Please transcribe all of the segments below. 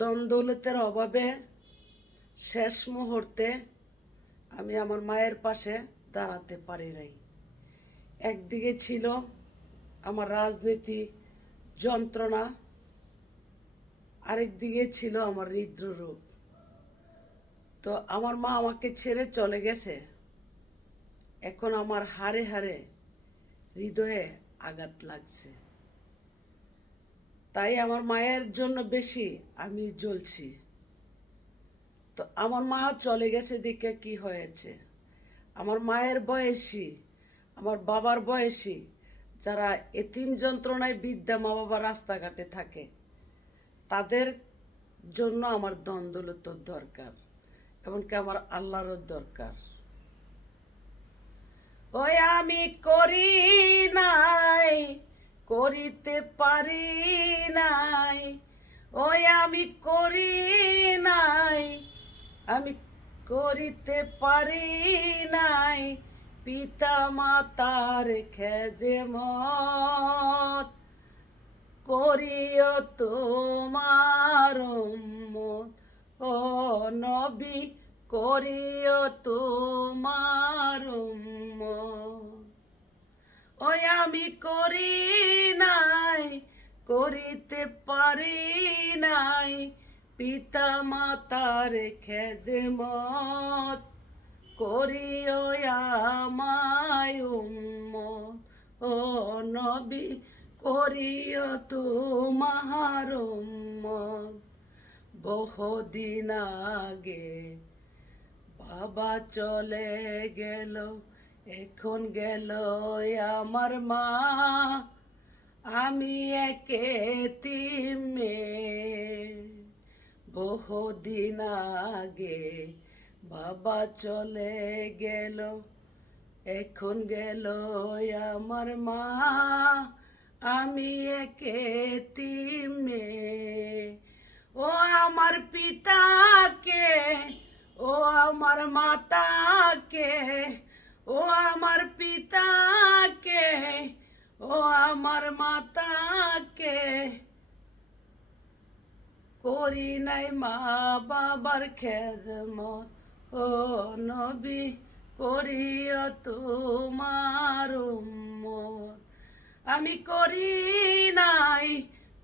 দ্বন্দ্বলতের অভাবে শেষ মুহূর্তে আমি আমার মায়ের পাশে দাঁড়াতে পারি নাই। একদিকে ছিল আমার রাজনীতি যন্ত্রণা আরেক দিকে ছিল আমার হৃদরোগ। তো আমার মা আমাকে ছেড়ে চলে গেছে। এখন আমার হারে হারে হৃদয়ে আঘাত লাগছে। তাই আমার মায়ের জন্য বেশি আমি জ্বলছি। তো আমার মা চলে গেছে দিকে কি হয়েছে। আমার মায়ের বয়সী, আমার বাবার বয়সী, যারা এতিম যন্ত্রণায় বিদ্যা মা বাবা রাস্তাঘাটে থাকে, তাদের জন্য আমার দ্বন্দ্বলত দরকার এমনকি আমার আল্লাহরও দরকার। ওই আমি করি নাই করিতে পারি নাই। ওই আমি করি নাই। আমি করিতে পারি নাই। পিতা মাতার খেজে মত করিও তোমার উম্মত। ও নবী, করিও তোমার উম্মত। ওই আমি করি নাই, করিতে পারি নাই। পিতা মাতার খেদমত করিও আমায় ও নবী, করিও তোমার উম্মত। বহুদিন আগে বাবা চলে গেল, এখন গেল আমার মা। আমি একে তিমে বহুদিন আগে বাবা চলে গেল, এখন গেল আমার মা। আমি একে তিমে, ও আমার পিতাকে, ও আমার মাতাকে, ও আমার পিতাকে আমার মাতাকে করি নাই মা বাবার খেজমত। ও নবী, করিও তোমার আমি করি নাই,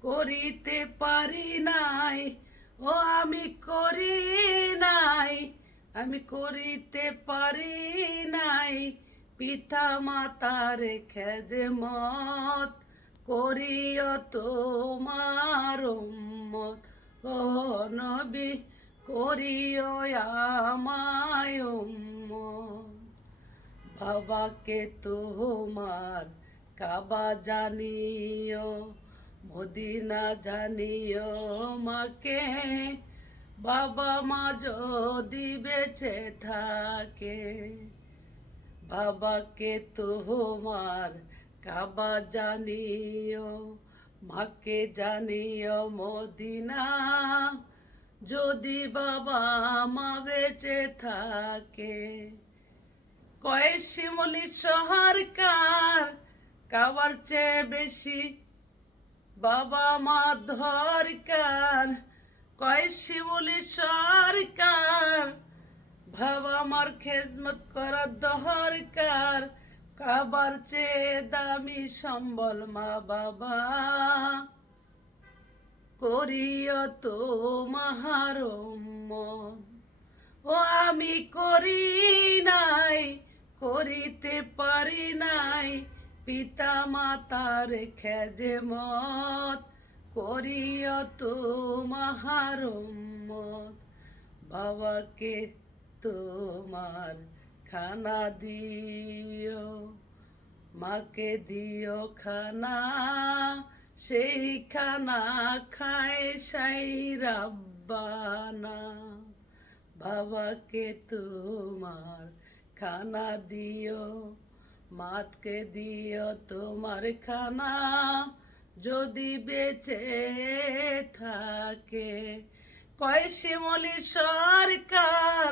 করিতে পারি নাই। ও আমি করি নাই, আমি করিতে পারি নাই। পিতা মাতার খেজমত করিও তোমার উম্মত। ও নবী, করিও আমায় উম্মত। বাবাকে তোমার কাবা জানিও, মদিনা জানিও মাকে। বাবা মা যদি বেঁচে থাকে বাবাকে তোমার কাবা জানিও, মাকে জানিও মদিনা। যদি বাবা মা বেঁচে থাকে, কয় শিমলি সরকার কাবার চেয়ে বেশি বাবা মা ধরকার কয় শিমলি সরকার বাবা আমার খেজমত করার দরকার। কাবার চেয়ে দামি সম্বল মা বাবা। করিও তো মাহার ও আমি করি নাই, করিতে পারি নাই। পিতা মাতার খেজে মত করিও তো মাহার বাবাকে তোমার খানা দিও, মাকে দিও খানা, সেই খানা খায় সাই রাব্বানা। বাবাকে তোমার খানা দিও, মাতকে দিও তোমার খানা, যদি বেঁচে থাকে। কয় শিমলি সরকার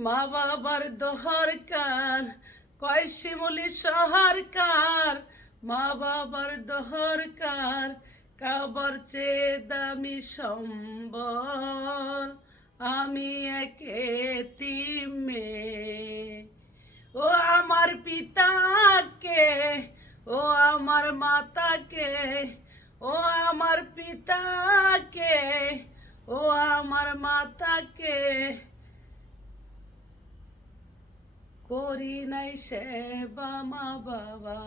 মা বাবার দহরকার কয় শিমলি সহরকার মা বাবার দহরকার কাবার চেয়ে দামি সম্বল আমি একে মেয়ে ও আমার পিতাকে, ও আমার মাতাকে, ও আমার পিতাকে, ও আমার মাতাকে করি নাই সেবা মা বাবা।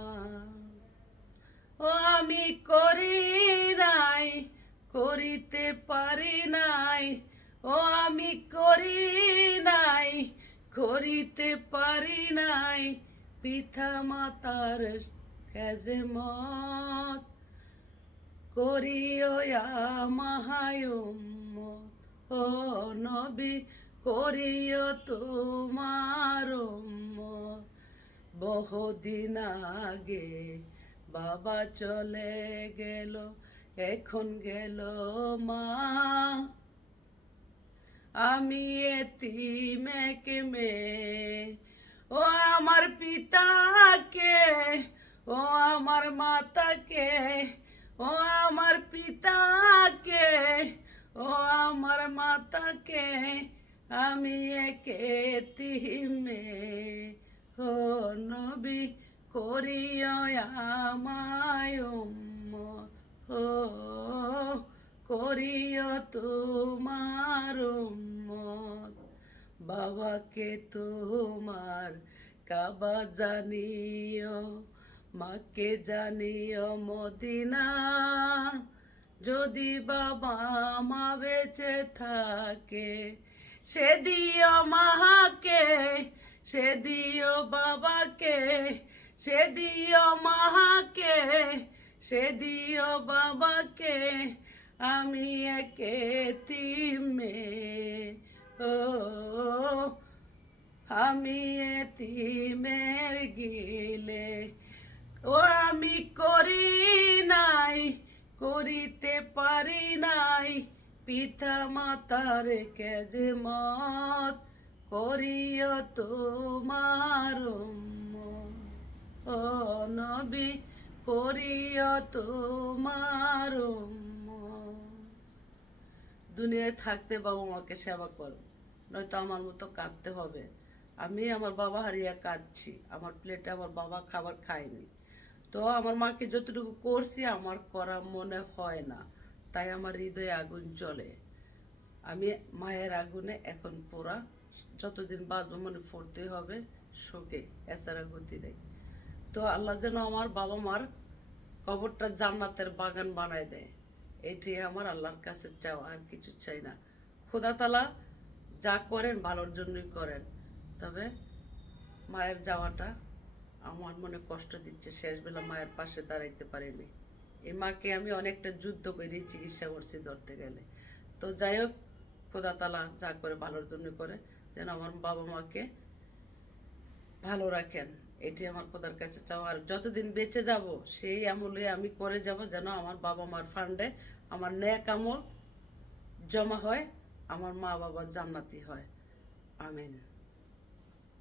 ও আমি করি নাই করিতে পারি নাই। ও আমি করি নাই করিতে পারি নাই। পিতা মাতার কাজে মত করিও মাহায়ুম ও নবী করিও তোমার। বহুদিন আগে বাবা চলে গেল, এখন গেল মা আমি এতি মেকে মেয়ে ও আমার পিতাকে, ও আমার মাতাকে, ও আমার পিতাকে আমি একে তিমে ও নবী করিও আমায়। ও করিও তোমার উম্মত। বাবাকে তোমার কাবা জানিও, মাকে জানিও মদিনা যদি বাবা মা বেঁচে থাকে সে দিও মাকে সে দিও বাবাকে, সে দিও মাকে সে দিও বাবাকে, আমি একে তিমে। ও, আমি এতিমের গিলে। ও, আমি করি নাই, করিতে পারি নাই পিতা মাতার কেজে মত করিও তোমার। ও নবী, করিও তোমার। দুনিয়ায় থাকতে বাবা মাকে সেবা করো, নয়তো আমার মতো কাঁদতে হবে আমি আমার বাবা হারিয়ে কাঁদছি, আমার প্লেটে আমার বাবা খাবার খায়নি তো আমার মাকে যতটুকু করছি, আমার করা মনে হয় না তাই আমার হৃদয়ে আগুন চলে আমি মায়ের আগুনে এখন পোড়া। যতদিন বাঁচবো মনে ফুটতে হবে, শোকে এছাড়া গতি নেই। তো আল্লাহ যেন আমার বাবা মার কবরটা জান্নাতের বাগান বানায় দেয়। এটি আমার আল্লাহর কাছে চাওয়া, আর কিছু চাই না। খোদা তালা যা করেন ভালোর জন্যই করেন। তবে মায়ের যাওয়াটা আমার মনে কষ্ট দিচ্ছে। শেষবেলা মায়ের পাশে দাঁড়াইতে পারিনি। এই মাকে আমি অনেকটা যুদ্ধ করে চিকিৎসা করছি ধরতে গেলে। তো যাই হোক, খোদা তালা যা করে ভালোর জন্য করে, যেন আমার বাবা মাকে ভালো রাখেন। এটি আমার খোদার কাছে চাওয়া। আর যতদিন বেঁচে যাব, সেই আমলে আমি করে যাব যেন আমার বাবা মার ফান্ডে আমার ন্যাক আমল জমা হয়, আমার মা বাবা জান্নাতি হয়। আমিন।